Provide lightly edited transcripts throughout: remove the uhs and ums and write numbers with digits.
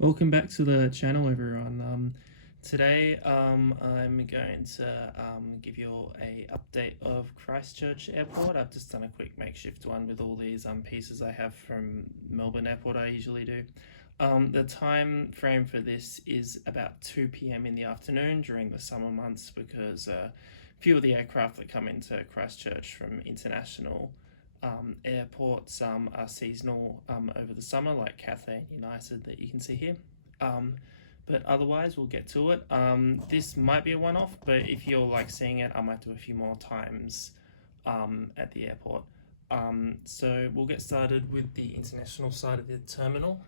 Welcome back to the channel, everyone. Today I'm going to give you all a update of Christchurch Airport. I've just done a quick makeshift one with all these pieces I have from Melbourne Airport. I usually do. The time frame for this is about 2 p.m. in the afternoon during the summer months, because a few of the aircraft that come into Christchurch from international airports are seasonal over the summer, like Cathay and United that you can see here. But otherwise, we'll get to it. This might be a one-off, but if you're like seeing it, I might do a few more times at the airport. So we'll get started with the international side of the terminal.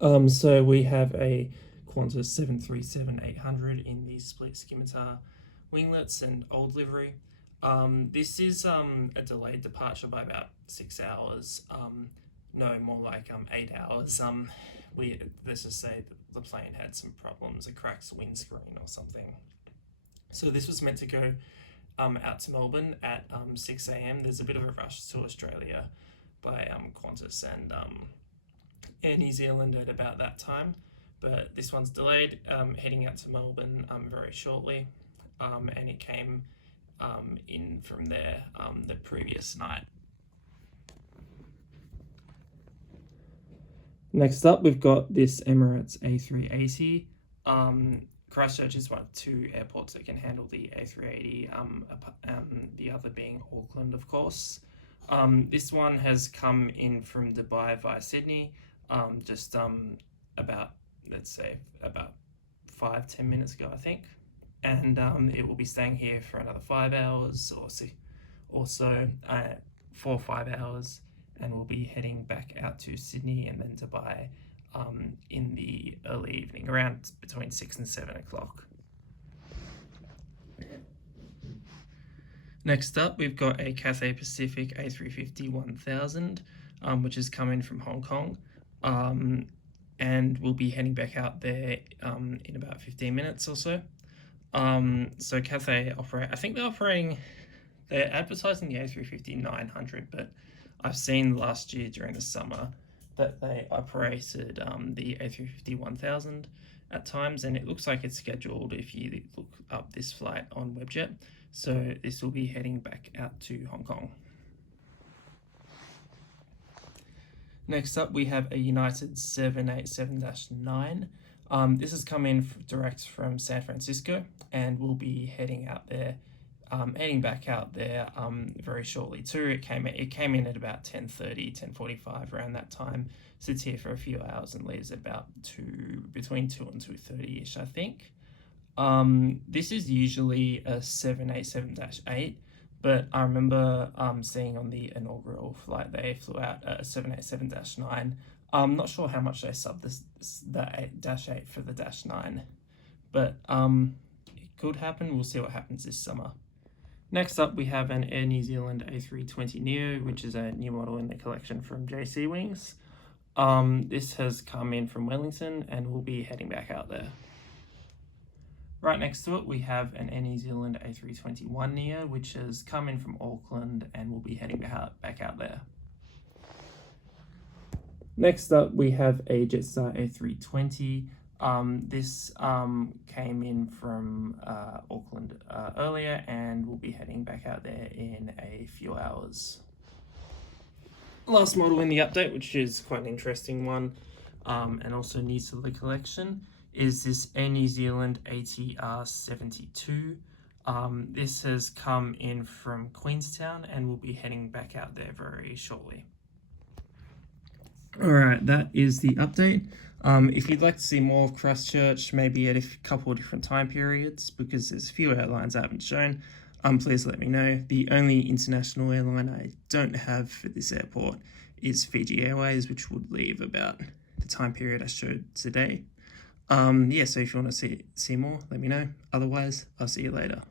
So we have a Qantas 737-800 in the split scimitar winglets and old livery. This is a delayed departure by about 6 hours. No, more like 8 hours. Let's just say that the plane had some problems, a cracked windscreen or something. So this was meant to go out to Melbourne at 6 a.m. There's a bit of a rush to Australia by Qantas and Air New Zealand at about that time, but this one's delayed, heading out to Melbourne very shortly, and it came in from there the previous night. Next up, we've got this Emirates A380. Christchurch is one of two airports that can handle the A380, the other being Auckland, of course. This one has come in from Dubai via Sydney, just about, let's say, about 5-10 minutes ago, I think. And it will be staying here for another 5 hours or so, 4 or 5 hours, and we'll be heading back out to Sydney and then Dubai in the early evening, around between 6 and 7 o'clock. Next up, we've got a Cathay Pacific A350-1000, which is coming from Hong Kong, and we'll be heading back out there in about 15 minutes or so. So Cathay they're advertising the A350-900, but I've seen last year during the summer that they operated the A350-1000 at times, and it looks like it's scheduled if you look up this flight on Webjet. So this will be heading back out to Hong Kong. Next up, we have a United 787-9. This has come in direct from San Francisco, and we'll be heading back out there very shortly too. It came in at about 10:30, 10:45, around that time. Sits here for a few hours and leaves at about between 2 and 2:30ish, I think. This is usually a 787-8, but I remember seeing on the inaugural flight they flew out a 787-9. I'm not sure how much they subbed the -8 for the -9, but it could happen. We'll see what happens this summer. Next up, we have an Air New Zealand A320 Neo, which is a new model in the collection from JC Wings. This has come in from Wellington, and we'll be heading back out there. Right next to it, we have an Air New Zealand A321 Neo, which has come in from Auckland, and we'll be heading back out there. Next up, we have a Jetstar A320. This came in from Auckland earlier, and we'll be heading back out there in a few hours. Last model in the update, which is quite an interesting one, and also new to the collection, is this Air New Zealand ATR 72. This has come in from Queenstown, and we'll be heading back out there very shortly. Alright, that is the update. If you'd like to see more of Christchurch, maybe at a couple of different time periods, because there's a few airlines I haven't shown, please let me know. The only international airline I don't have for this airport is Fiji Airways, which would leave about the time period I showed today. So if you want to see more, let me know. Otherwise, I'll see you later.